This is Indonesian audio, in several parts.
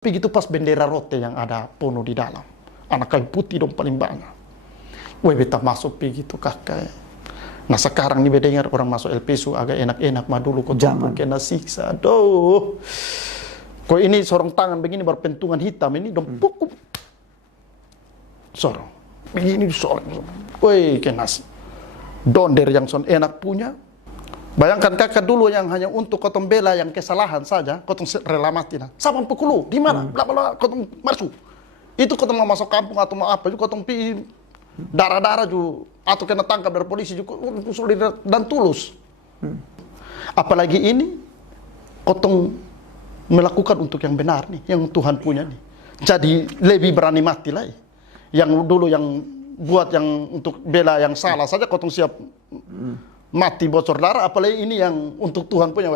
Begitu pas bendera rote yang ada Pono di dalam. Anak kayu putih dong paling banyak. Weh beta masuk begitu kakak. Nah sekarang nih beda dengar orang masuk LPSU agak enak-enak mah dulu kok jangan kena siksa. Aduh. Kok ini sorong tangan begini baru pentungan hitam ini dong pukul. Sorong. Begini sorong. Weh kena donder yang son enak punya. Bayangkan kakak dulu yang hanya untuk kotong bela yang kesalahan saja, kotong rela mati. Nah, siapa pukul di mana? Bla bla kotong masuk. Itu kotong mau masuk kampung atau mau apa? Juga kotong pi darah-darah juga atau kena tangkap dari polisi juga solidar dan tulus. Apalagi ini kotong melakukan untuk yang benar nih, yang Tuhan punya nih. Jadi lebih berani mati lagi. Yang dulu yang buat yang untuk bela yang salah saja kotong siap mati bocor darah, apalagi ini yang untuk Tuhan punya.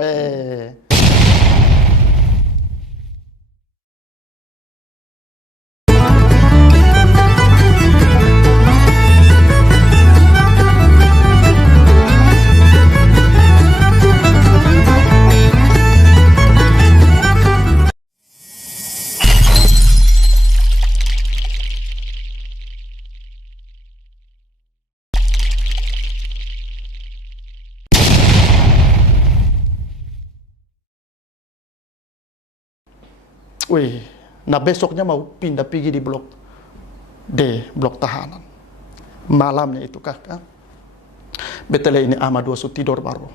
Wih, nah besoknya mau pindah pergi di blok D, blok tahanan. Malamnya itu kakak, beta ini ama dua su tidur baru.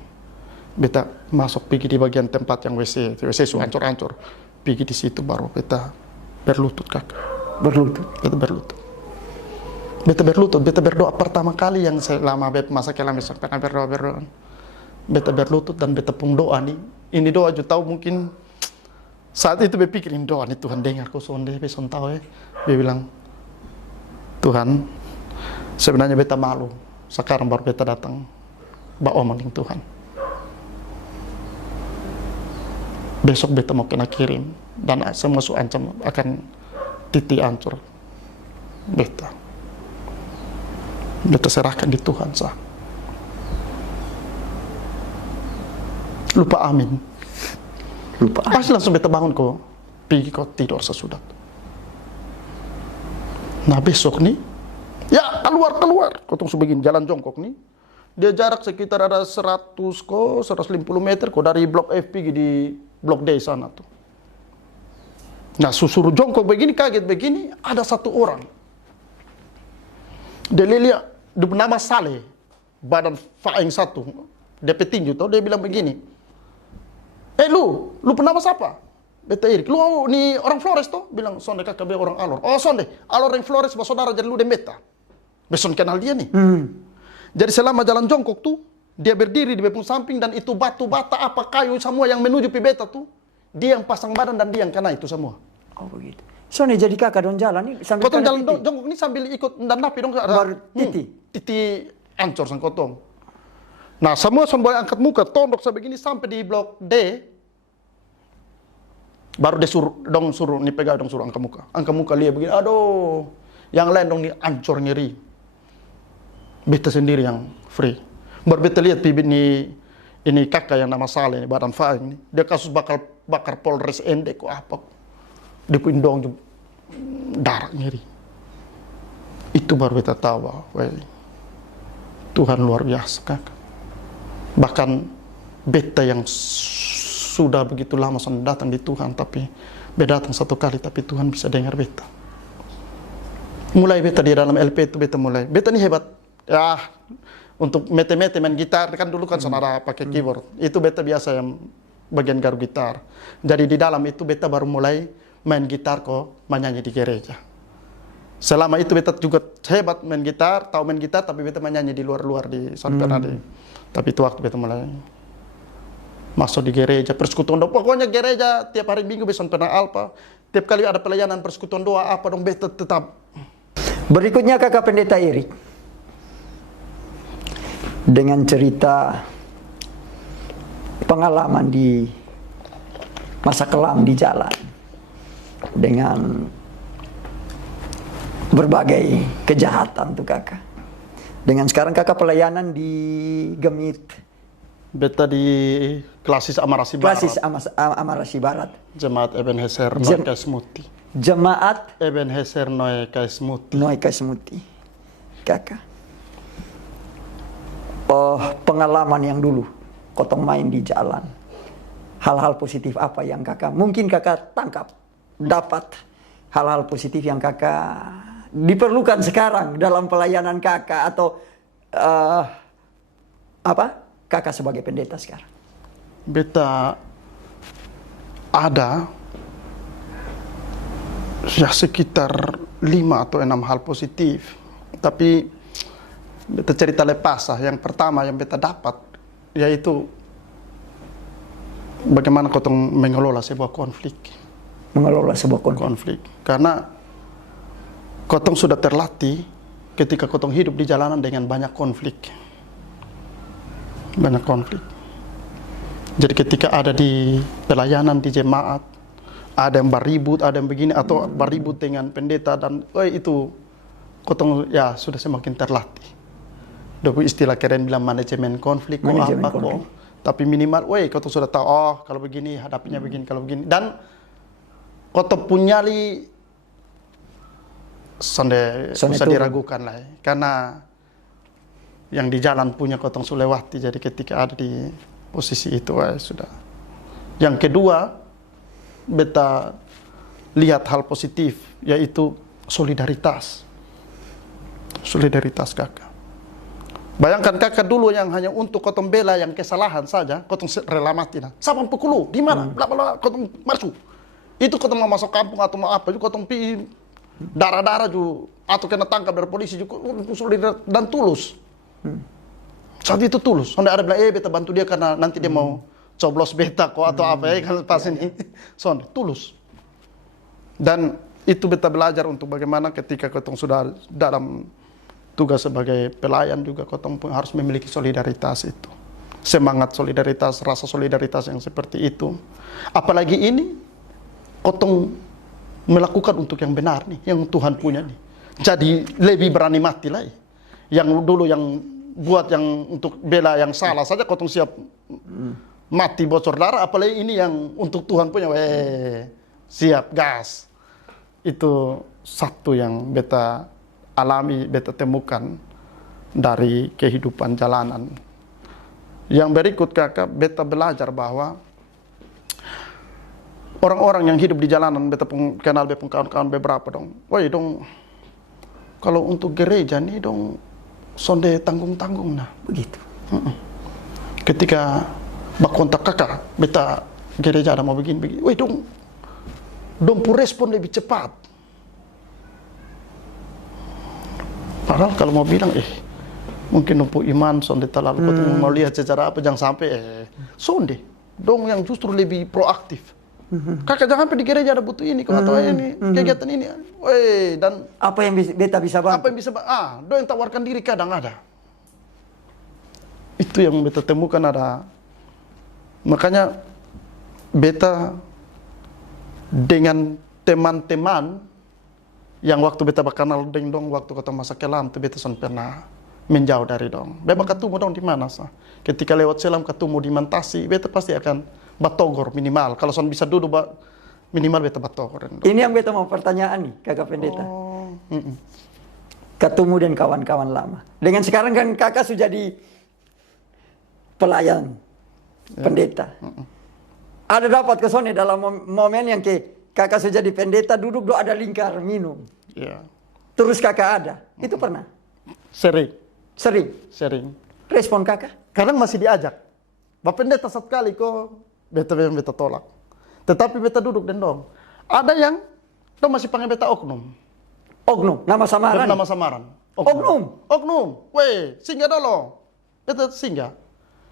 Beta masuk pergi di bagian tempat yang WC su ancur-ancur. Pergi di situ baru beta berlutut kakak. Berlutut? Beta berlutut. Beta berlutut, beta berdoa pertama kali yang selama beta masa kelam sampai berdoa. Beta berlutut dan beta pun doa nih. Ini doa juga tahu mungkin saat itu berpikirin doa nih Tuhan dengar kok sonde beson tahu ya. Dia bilang, Tuhan, sebenarnya beta malu. Sekarang baru beta datang bawa omongin Tuhan. Besok beta mau kena kirim dan semua su ancam akan titik ancur. Beta serahkan di Tuhan sah. Lupa amin. Lupa. Pas langsung beta bangun kok, pergi kok tidur sesudah. Nah besok nih, ya keluar, kotong sebegini jalan jongkok nih. Dia jarak sekitar ada 100 kok, 150 meter kok dari blok F pergi di blok D sana tuh. Nah suruh jongkok begini, kaget begini, ada satu orang. Dia lihat, dia bernama Saleh, badan faeng satu, DP tinju tuh, dia bilang begini. Lu penama siapa? Beta Erik. Lu nih orang Flores tuh? Bilang, sonde kakak be orang Alor. Oh sonde, Alor yang Flores saudara jadi lu dan beta. Beson kenal dia nih. Jadi selama jalan jongkok tuh, dia berdiri di bepung samping dan itu batu bata apa kayu semua yang menuju pi beta tuh, dia yang pasang badan dan dia yang kena itu semua. Oh begitu. Sonde jadi kakak dong jalan nih sambil kotong jalan jongkok nih sambil ikut dan napi dong ada titi ancor sang kotong. Nah semua boleh angkat muka tondok sebegini sampai di blok D. Baru dia suruh nih pegang suruh angkat muka lihat begini, aduh, yang lain dong nih ancur ngeri. Beta sendiri yang free. Baru beta lihat bibit nih ini kakak yang nama Saleh, badan faeng nih, dia kasus bakar Polres Ende kok apa? Dia pun dong darah ngeri. Itu baru beta tahu, Tuhan luar biasa kakak. Bahkan beta yang sudah begitu lama sudah datang di Tuhan, tapi beta datang satu kali, tapi Tuhan bisa dengar beta. Mulai beta di dalam LP itu beta mulai, beta ini hebat ya untuk mete-mete main gitar kan dulu kan saudara pakai keyboard, itu beta biasa yang bagian garu gitar. Jadi di dalam itu beta baru mulai main gitar kok menyanyi di gereja. Selama itu beta juga hebat main gitar, tahu main gitar, tapi beta menyanyi di luar-luar di San Fernando. Tapi itu waktu beta mulai masuk di gereja, persekutuan doa. Pokoknya gereja tiap hari Minggu beson pernah alpa. Tiap kali ada pelayanan persekutuan doa apa dong beta tetap. Berikutnya kakak pendeta Erik. Dengan cerita pengalaman di masa kelam di jalan. Dengan berbagai kejahatan tuh kakak. Dengan sekarang kakak pelayanan di Gemit. Beta di Klasis Amarasi Barat. Klasis Amarasi Barat. Jemaat Ebenezer Noe Kaismuti. Jemaat Ebenezer Noe Kaismuti. Noe Kaismuti. Kakak. Oh, pengalaman yang dulu kotong main di jalan. Hal-hal positif apa yang kakak mungkin kakak tangkap, dapat hal-hal positif yang kakak diperlukan sekarang dalam pelayanan kakak atau kakak sebagai pendeta sekarang? Beta ada ya sekitar 5 atau 6 hal positif. Tapi beta cerita lepas. Yang pertama yang beta dapat yaitu bagaimana kotong mengelola sebuah konflik. Mengelola sebuah Konflik. Karena kotong sudah terlatih ketika kotong hidup di jalanan dengan banyak konflik. Banyak konflik. Jadi ketika ada di pelayanan di jemaat, ada yang beribut, ada yang begini, atau beribut dengan pendeta, dan itu kotong ya sudah semakin terlatih. Dobu istilah keren bilang manajemen konflik, Manajemen apa konflik. tapi minimal, kotong sudah tahu, oh kalau begini hadapinya begini, kalau begini, dan kotong punya sonde usah turun. diragukan lah, karena yang di jalan punya kotong sulewati. Jadi ketika ada di posisi itu sudah. Yang kedua, beta lihat hal positif yaitu solidaritas. Solidaritas kakak. Bayangkan kakak dulu yang hanya untuk kotong bela yang kesalahan saja, kotong rela mati nah. Sabang pukulu di mana? Bla bla kotong masuk. Itu kotong mau masuk kampung atau mau apa, juga kotong pi darah-darah juga atau kena tangkap dari polisi juga solidar dan tulus. Saat itu tulus. Sonde ada bilang, beta bantu dia karena nanti dia mau coblos beta kok atau apa kalau pas ini. Sonde tulus. Dan itu beta belajar untuk bagaimana ketika kotong sudah dalam tugas sebagai pelayan juga kotong pun harus memiliki solidaritas itu. Semangat solidaritas, rasa solidaritas yang seperti itu. Apalagi ini kotong melakukan untuk yang benar nih, yang Tuhan punya nih. Jadi lebih berani mati lah. Yang dulu yang buat yang untuk bela yang salah saja kotong siap mati bocor darah, apalagi ini yang untuk Tuhan punya, siap gas. Itu satu yang beta alami, beta temukan dari kehidupan jalanan. Yang berikut kakak, beta belajar bahwa orang-orang yang hidup di jalanan, beta kenal beta kawan-kawan beberapa dong. Dong, kalau untuk gereja nih dong sonde tanggung-tanggung nah begitu. Ketika bak kontak kakak, beta gereja ada mau begini. Dong pu respon lebih cepat. Padahal kalau mau bilang mungkin dong pu iman sonde terlalu mau lihat secara apa, jangan sampai sonde dong yang justru lebih proaktif. Kakak jangan sampai di gereja ada butuh ini atau ini kegiatan ini. Dan apa yang beta bisa bantu? Apa yang bisa do yang tawarkan diri kadang ada. Itu yang beta temukan ada. Makanya beta dengan teman-teman yang waktu beta kenal dengan dong waktu kota masa kelam tu beta son pernah menjauh dari dong. Beba ketemu dong di mana sah. Ketika lewat selam ketemu di Mantasi, beta pasti akan batogor minimal. Kalau son bisa duduk minimal beta batogor. Ini yang beta mau pertanyaan nih, kakak pendeta. Ketemu dan kawan-kawan lama. Dengan sekarang kan kakak sudah jadi pelayan pendeta. Ada dapat kesone dalam momen yang kakak sudah jadi pendeta, duduk do ada lingkar minum. Terus kakak ada. Itu pernah? Sering. Respon kakak? Kadang masih diajak. Bapak pendeta satu kali kok beta tolak. Tetapi beta duduk dan dong. Ada yang dong masih panggil beta oknum. Oknum, nama samaran. Nama samaran. Oknum. Singgah dulu. Beta singgah.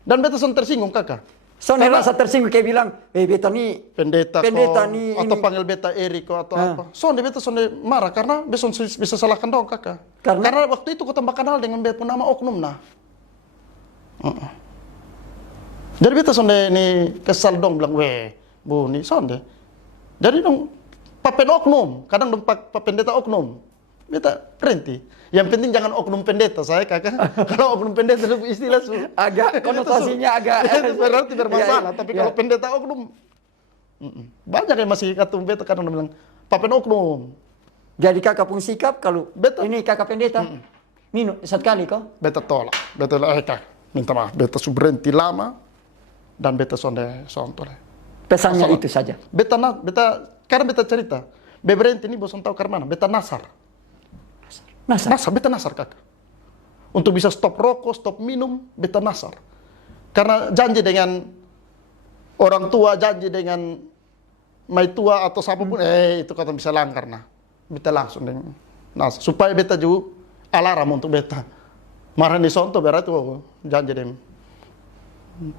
Dan beta son tersinggung kakak. Son rasa tersinggung kayak bilang, beta nih pendeta nih atau ini. panggil beta Eriko atau apa. Beta marah karena beta bisa salahkan dong kakak. Karena waktu itu kau tambah kenal dengan beta nama oknum nah. Jadi beta sonde ini kesal dong bilang, bu nih sonde. Jadi dong papen oknum, kadang dong pendeta oknum. beta berhenti. Yang penting jangan oknum pendeta saya kakak. Kalau oknum pendeta itu istilah Agak konotasinya agak itu berarti bermasalah. Iya, Tapi iya. kalau pendeta oknum, banyak yang masih kata beta kadang bilang, papen oknum. Jadi kakak pun sikap kalau Betul. ini kakak pendeta minum sekali kok. Beta tolak, kak, minta maaf. Beta su berhenti lama dan beta sonde. Pesannya Masalah. itu saja. Karena beta cerita, berhenti ini bosan tahu karena mana? Beta nasar. Nasar. Beta nasar kakak. Untuk bisa stop rokok, stop minum, beta nasar. Karena janji dengan orang tua, janji dengan mai tua atau siapapun, itu kata bisa langgar nah. Beta langsung dengan nasar. Supaya beta juga alarm untuk beta. Marah di sonto berarti janji dengan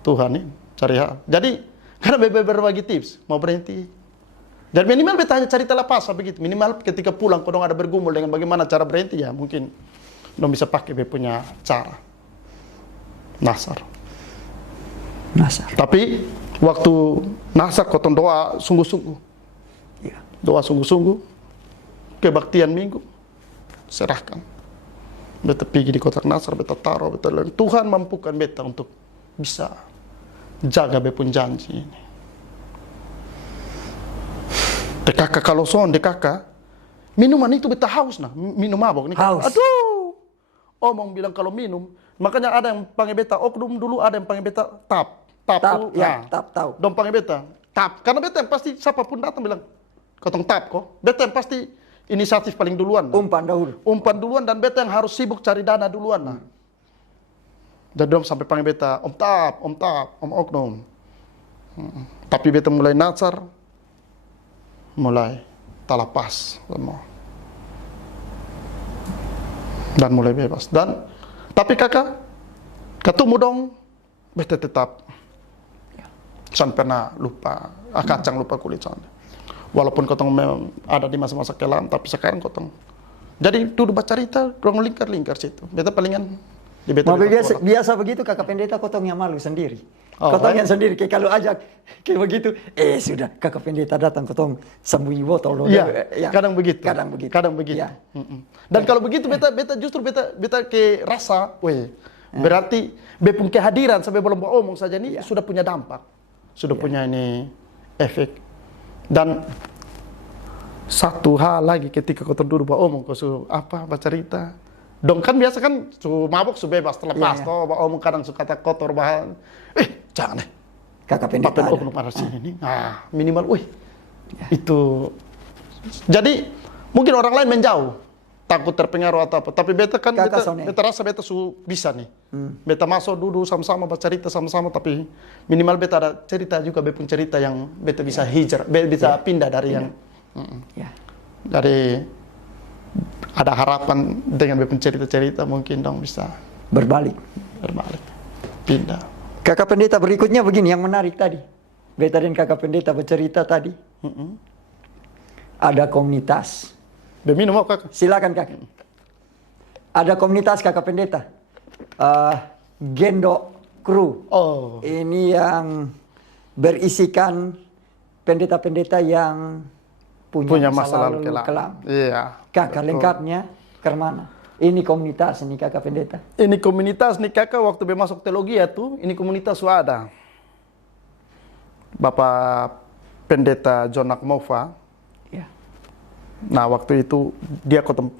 Tuhan ini cari hal. Jadi karena beta berbagi tips, mau berhenti. Dan minimal beta hanya cari lepas begitu. Minimal ketika pulang kau ada bergumul dengan bagaimana cara berhenti ya mungkin dong bisa pakai beta punya cara. Nasar. Tapi waktu nasar kau doa sungguh-sungguh. Iya. Doa sungguh-sungguh. Kebaktian minggu serahkan. Beta pergi di kotak nasar, beta taruh, beta bilang, Tuhan mampukan beta untuk bisa jaga beta pun janji ini. Kakak kalau son kakak minuman itu beta haus nah minum mabok nih Haus. aduh omong bilang kalau minum makanya ada yang panggil beta oknum dulu ada yang panggil beta tap Tap, ya, nah, tap tahu. dong panggil beta tap karena beta yang pasti siapapun datang bilang kotong tap kok beta yang pasti inisiatif paling duluan nah. Umpan Umpan dahulu. duluan dan beta yang harus sibuk cari dana duluan nah dan dong sampai panggil beta om tap om oknum tapi beta mulai nasar mulai talapas semua dan mulai bebas dan tapi kakak ketemu dong beta tetap san pernah lupa kacang lupa kulit san walaupun kotong ada di masa-masa kelam tapi sekarang kotong jadi duduk baca cerita dong lingkar situ beta palingan di beta Biasa begitu kakak pendeta kotongnya malu sendiri. Oh, Kotongnya sendiri kayak kalau ajak kayak begitu, sudah kakak pendeta datang kotong sembunyi botol. Iya, Ya. kadang begitu. Kadang begitu. Ya. Dan kalau begitu beta ke rasa, berarti bepun kehadiran sampai belum omong saja ini sudah punya dampak, sudah punya ini efek. Dan satu hal lagi ketika kau duduk omong kau baca cerita. Dong kan biasa kan mabok bebas terlepas toh omong kadang suka kata kotor bahan. Jangan kakak pendeta papen oknum ada sini nih. Nah, minimal itu. Jadi mungkin orang lain menjauh takut terpengaruh atau apa. Tapi beta kan beta rasa beta bisa nih. Beta masuk duduk sama-sama baca cerita sama-sama tapi minimal beta ada cerita juga beta cerita yang beta bisa hijrah, bisa pindah dari yang dari ada harapan dengan beta cerita-cerita mungkin dong bisa berbalik pindah. Kakak pendeta berikutnya begini yang menarik tadi. Beta dan kakak pendeta bercerita tadi. Ada komunitas. Minum mau kakak? Silakan kakak. Ada komunitas kakak pendeta. Gendok Kru. Oh. Ini yang berisikan pendeta-pendeta yang punya masa lalu kelam. Iya. Kakak lengkapnya ke mana? Ini komunitas ini kakak pendeta. Ini komunitas nih kakak waktu masuk teologi tuh, ini komunitas sudah ada. Bapak pendeta John Akmova. Ya. Nah waktu itu dia kotong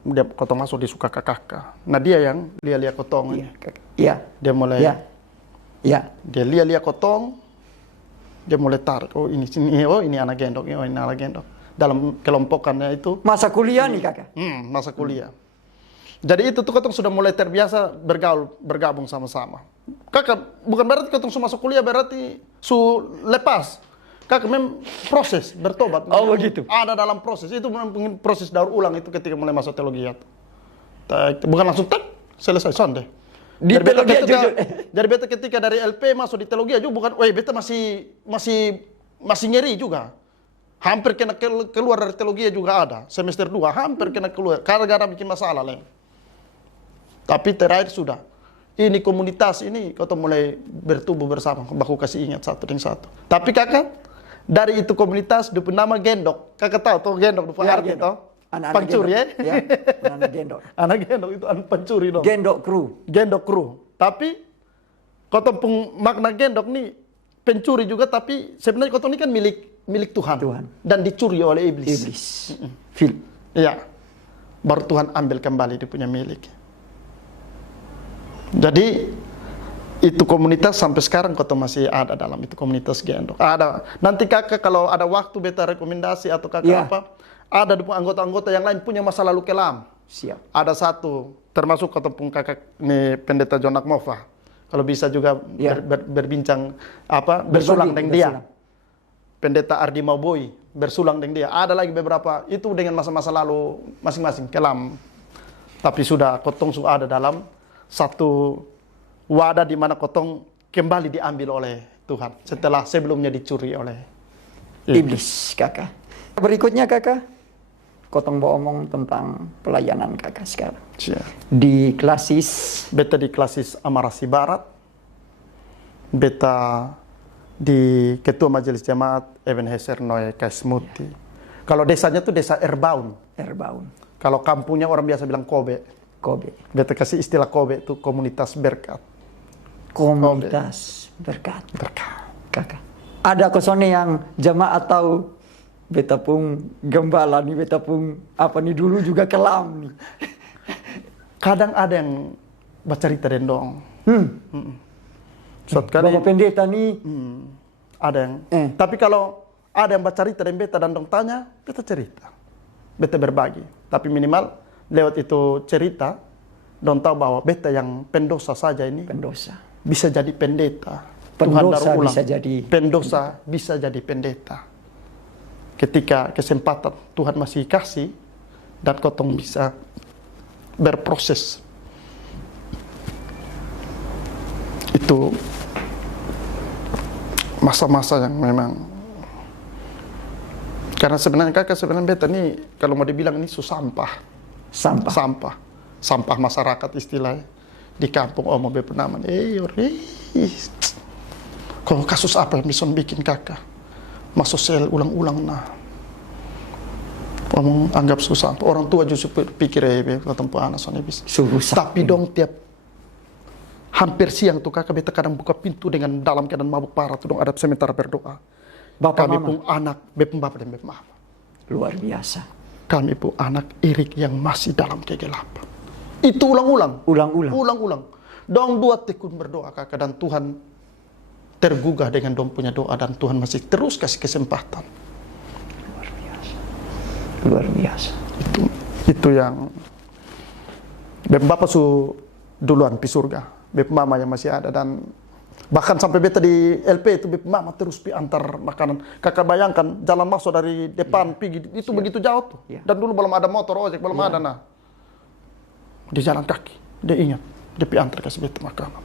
masuk di suka kakak. Nah dia yang lihat kotong. Iya. Dia mulai. Iya. Dia lihat kotong. Dia mulai tarik. Oh ini anak gendok. Oh ini anak gendok. Dalam kelompokannya itu. Masa kuliah nih kakak? Masa kuliah. Jadi itu tuh kotong sudah mulai terbiasa bergabung sama-sama. Kakak, bukan berarti kotong masuk kuliah berarti lepas. Kakak proses bertobat. Oh begitu. Ada dalam proses. Itu mungkin proses daur ulang itu ketika mulai masuk teologi. Bukan langsung selesai sonde. Di teologi jujur. Jadi beta ketika dari LP masuk di teologi juga bukan, beta masih nyeri juga. Hampir kena keluar dari teologi juga ada. Semester 2 hampir kena keluar. Gara-gara bikin masalah lain. Tapi terakhir sudah. Ini komunitas ini kau mulai bertumbuh bersama. Baku kasih ingat satu dengan satu. Tapi kakak, dari itu komunitas, nama Gendok. Kakak tahu tuh Gendok, arti toh? Anak-anak pencuri gendok. ya. Anak gendok. Anak gendok itu anak pencuri dong. Gendok kru. Gendok kru. Tapi kotong pun makna gendok nih pencuri juga, tapi sebenarnya kotong ini kan milik Tuhan. Tuhan. Dan dicuri oleh iblis. Iblis. Fil. Iya. Baru Tuhan ambil kembali dia punya milik. Jadi itu komunitas sampai sekarang kotong masih ada dalam itu komunitas gendok. Ada. Nanti kakak kalau ada waktu beta rekomendasi atau kakak Iya. apa, ada anggota-anggota yang lain punya masa lalu kelam. Siap. Ada satu, termasuk ketemu kakak nih pendeta Jonak Mova. Kalau bisa juga Ya. berbincang apa bersulang dengan dia. bersulang. Pendeta Ardi Mauboi bersulang dengan dia. Ada lagi beberapa itu dengan masa-masa lalu masing-masing kelam. Tapi sudah kotong sudah ada dalam satu wadah di mana kotong kembali diambil oleh Tuhan setelah sebelumnya dicuri oleh Iblis, kakak. Berikutnya kakak, kotong mau omong tentang pelayanan kakak sekarang. Siap. Di klasis, Beta di klasis Amarasi Barat. Beta di Ketua Majelis Jemaat Ebenezer Noe Kaismuti. Kalau desanya tuh desa Erbaun. Erbaun, Kalau kampungnya orang biasa bilang Kobe. Kobe. Beta kasih istilah Kobe itu komunitas berkat. Komunitas berkat. Berkat. Kakak. Ada kosone yang jemaat tahu beta pun gembala nih, beta pun apa nih dulu juga kelam nih. Kadang ada yang bercerita dendong. Suatu kali Bapak pendeta nih, ada yang. Tapi kalau ada yang bercerita dan beta dan dong tanya, beta cerita. Beta berbagi. Tapi minimal lewat itu cerita, dong tahu bahwa beta yang pendosa saja ini pendosa. bisa jadi pendeta. Pendosa daur ulang. bisa jadi- pendosa bisa jadi pendeta. Ketika kesempatan Tuhan masih kasih dan kotong bisa berproses. Itu masa-masa yang memang, karena sebenarnya kakak beta nih kalau mau dibilang ini sampah. Sampah. Sampah masyarakat istilahnya di kampung Omo Bepenaman. Kok kasus apa yang bisa bikin kakak masuk sel ulang-ulang nah. Omong anggap susah. Orang tua justru pikir ketemu anak soalnya bisa. Susah. Tapi dong tiap hampir siang tuh kakak beta kadang buka pintu dengan dalam keadaan mabuk parah tuh dong ada sementara berdoa. Bapak Kami mama. pun anak bepem bapak dan bepem mama. Luar biasa. Kami pun anak Erik yang masih dalam kegelapan. Itu ulang-ulang. Ulang-ulang. Ulang-ulang. Dong 2 tekun berdoa kakak dan Tuhan tergugah dengan dong punya doa dan Tuhan masih terus kasih kesempatan. Luar biasa. Luar biasa. Itu yang bepem bapak su duluan pi surga. Bepem mama yang masih ada dan bahkan sampai beta di LP itu bepem mama terus pi antar makanan. Kakak bayangkan jalan masuk dari depan pergi itu begitu jauh tuh. Iya. Dan dulu belum ada motor ojek, belum ada nah. Di jalan kaki, dia ingat, dia pi antar kasih beta makanan.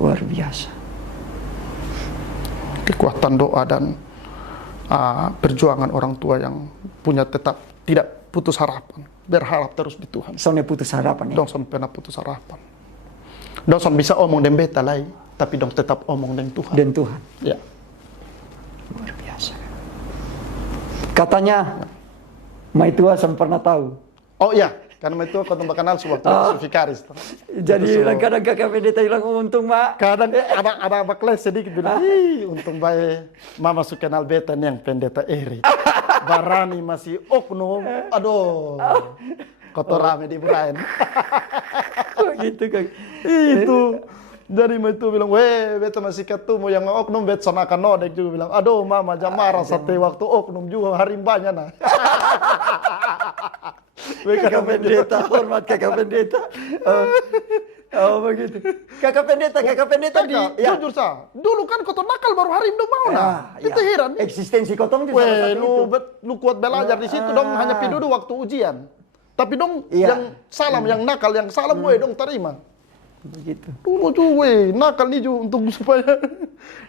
Luar biasa. Kekuatan doa dan perjuangan orang tua yang punya tetap tidak putus harapan, berharap terus di Tuhan. Soalnya putus harapan ya. Dong son pernah putus harapan. Dong son bisa omong dengan beta lagi, tapi dong tetap omong dengan Tuhan. Dan Tuhan. Ya. Luar biasa. Katanya, Maitua saya pernah tahu. Oh iya, karena itu kau tempat kenal waktu Vikaris. Jadi kadang kakak pendeta bilang untung mak. Kadang ada kelas sedikit bilang, ih untung baik mama suka kenal beta nih yang pendeta Eri. Barani masih oknum, aduh. Kotor rame di Brian. Gitu kak. Itu dari itu bilang, weh beta masih ketemu yang oknum bet sonakan nodek juga bilang, aduh mama jam marah sate waktu oknum juga harimbanya nah. Kakak pendeta, hormat kakak pendeta. Oh begitu. Kakak pendeta di. Ya. Jujur sah, dulu kan kotor nakal baru harimdo mau nah. Ya, Itu ya. heran. Eksistensi kotong itu salah Weh, satu itu. lu kuat belajar di situ dong hanya pidudu waktu ujian. Tapi dong Iya. yang salam, yang nakal, yang salam weh dong terima. Begitu. Dulu tuh weh nakal nih juga untuk supaya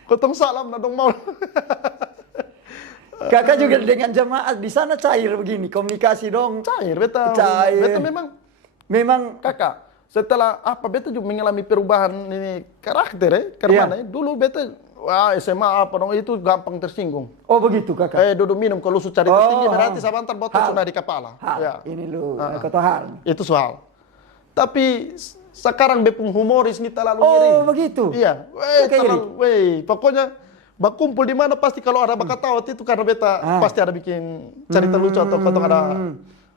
kotong salam nah dong mau. Kakak juga dengan jemaat di sana cair begini, komunikasi dong. Cair, beta. Cair. Beta Memang kakak. Setelah beta juga mengalami perubahan ini karakter ya. Karena Iya. dulu beta wah SMA apa dong, itu gampang tersinggung. Oh begitu kakak. Duduk minum kalau su cari tinggi berarti sebentar botol Hal. sudah di kepala. Hal. Ya. Ini lu, kata hal. Itu soal. Tapi sekarang bepung humoris nih terlalu Oh iri. begitu. Iya. Pokoknya berkumpul di mana pasti kalau ada bakat tawat itu karena beta pasti ada bikin cerita lucu atau kotong ada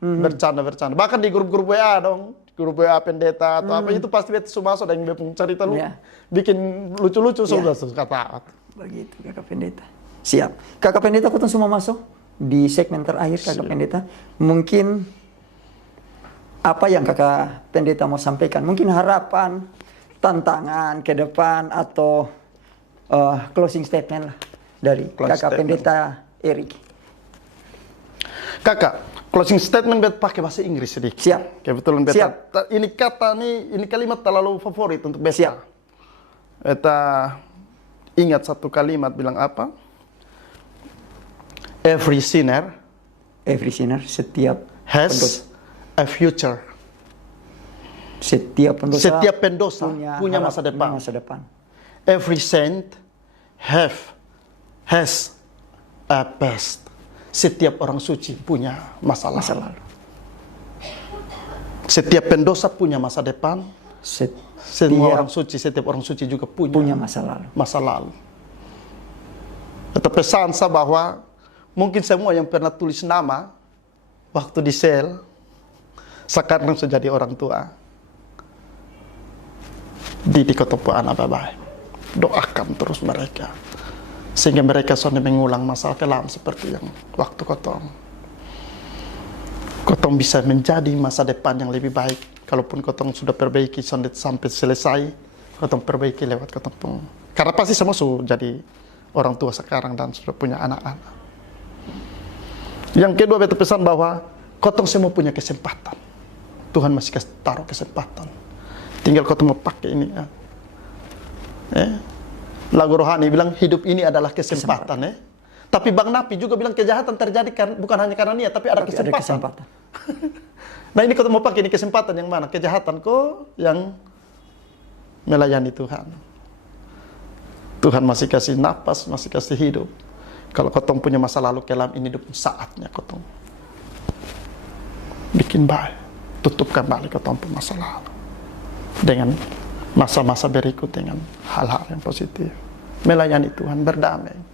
bercanda. Bahkan di grup-grup WA dong, grup WA pendeta atau apa itu pasti beta semua masuk dan bepung cerita lu, bikin lucu-lucu sudah suka tawat. Begitu kakak pendeta. Siap. Kakak pendeta kotong semua masuk di segmen terakhir kakak pendeta. Mungkin apa yang kakak pendeta mau sampaikan? Mungkin harapan, tantangan ke depan atau closing statement lah dari kakak pendeta Erik. Kakak, closing statement beta pakai bahasa Inggris sedikit. Siap. Kebetulan beta. Siap. Ini kalimat terlalu favorit untuk beta. Siap. Beta ingat satu kalimat bilang apa? Every sinner Setiap has a future. Setiap pendosa punya masa depan. Every saint has a past. Setiap orang suci punya masa lalu. Setiap pendosa punya masa depan. Semua orang suci, setiap orang suci juga punya masa lalu. Atau pesan saya bahwa mungkin semua yang pernah tulis nama waktu di sel sekarang sudah jadi orang tua. Didik atau anak baik. Doakan terus mereka sehingga mereka sudah mengulang masa kelam seperti yang waktu kotong bisa menjadi masa depan yang lebih baik. Kalaupun kotong sudah perbaiki sampai selesai, kotong perbaiki lewat kotong pun. Karena pasti semua sudah jadi orang tua sekarang dan sudah punya anak-anak. Yang kedua beta pesan bahwa kotong semua punya kesempatan. Tuhan masih taruh kesempatan. Tinggal kotong mau pakai ini. Lagu rohani bilang hidup ini adalah kesempatan. Tapi Bang Napi juga bilang kejahatan terjadi bukan hanya karena niat, tapi ada kesempatan. Nah ini kau mau pakai ini kesempatan yang mana? Kejahatan kok yang melayani Tuhan. Tuhan masih kasih napas, masih kasih hidup. Kalau kau punya masa lalu kelam, ini saatnya kau bikin baik, tutup kembali kau punya masa lalu dengan masa-masa berikut dengan hal-hal yang positif. Melayani Tuhan, berdamai.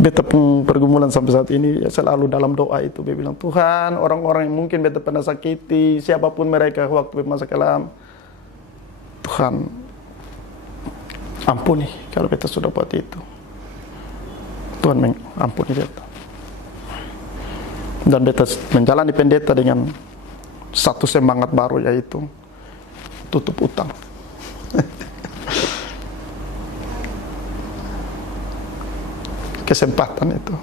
Beta pun pergumulan sampai saat ini ya selalu dalam doa itu. Beta bilang, Tuhan, orang-orang yang mungkin beta pernah sakiti, siapapun mereka waktu masa kelam, Tuhan, ampuni kalau beta sudah buat itu. Tuhan ampuni beta. Dan beta menjalani pendeta dengan satu semangat baru, yaitu tutup utang. Kesempatan itu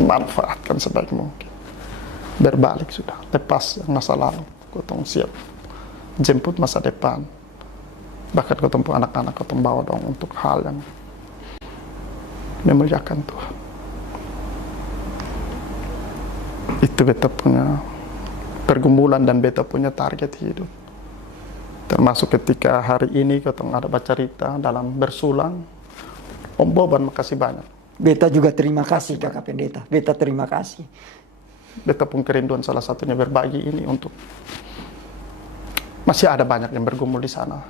manfaatkan sebaik mungkin. Berbalik sudah, lepas yang masa lalu, kotong siap jemput masa depan. Bahkan kotong pun anak-anak kotong bawa dong untuk hal yang memuliakan Tuhan. Itu beta punya pergumulan dan beta punya target hidup. Termasuk ketika hari ini kotong ada baca cerita dalam bersulang. Om Boban, makasih banyak. Beta juga terima kasih kakak pendeta. Beta terima kasih. Beta pun kerinduan salah satunya berbagi ini untuk masih ada banyak yang bergumul di sana.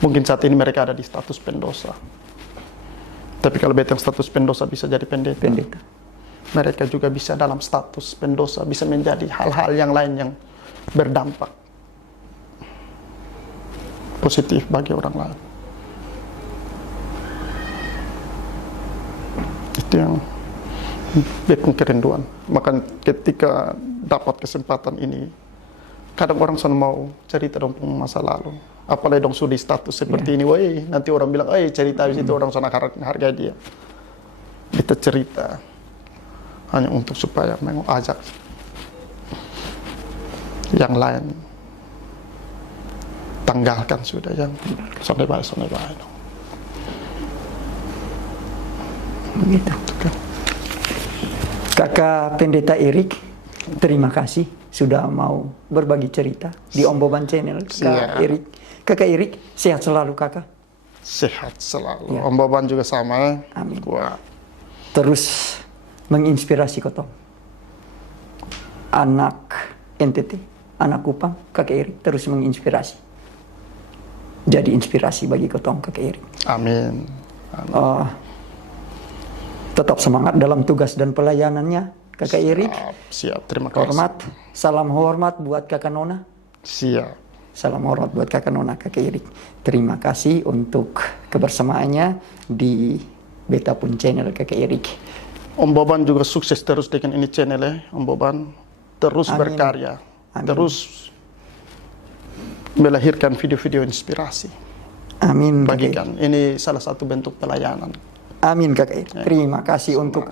Mungkin saat ini mereka ada di status pendosa. Tapi kalau beta yang status pendosa bisa jadi pendeta. Mereka juga bisa dalam status pendosa bisa menjadi hal-hal yang lain yang berdampak positif bagi orang lain. Itu yang bepung kerinduan. Maka ketika dapat kesempatan ini, kadang orang sana mau cerita dong masa lalu. Apalagi dong sudah status seperti ini, woi nanti orang bilang, cerita di situ orang sana hargai dia. Kita cerita hanya untuk supaya mengajak yang lain tanggalkan sudah yang sonde baik. Begitu. Kakak pendeta Erik, terima kasih sudah mau berbagi cerita di Om Boban Channel. Siap. Kakak Erik, sehat selalu kakak. Sehat selalu. Ya. Om Boban juga sama ya. Amin. Wah. Terus menginspirasi kotong. Anak NTT, anak Kupang, kakak Erik terus menginspirasi. Jadi inspirasi bagi kotong kakak Erik. Amin. Amin. Tetap semangat dalam tugas dan pelayanannya kakak Erik. Siap. Terima kasih. Hormat, salam hormat buat kakak Nona. Siap. Salam hormat buat kakak Nona, kakak Erik. Terima kasih untuk kebersamaannya di Beta Pun Channel kakak Erik. Om Boban juga sukses terus dengan ini channel ya. Om Boban terus Amin. berkarya. Amin. Terus melahirkan video-video inspirasi. Amin. kakak Erik. Bagikan. Ini salah satu bentuk pelayanan. Amin kakak Erik. Terima kasih untuk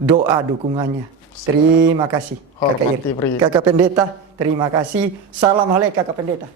doa dukungannya. Terima kasih kakak Hormati, Erik. Bri. Kakak Pendeta, terima kasih. Salam halek kakak Pendeta.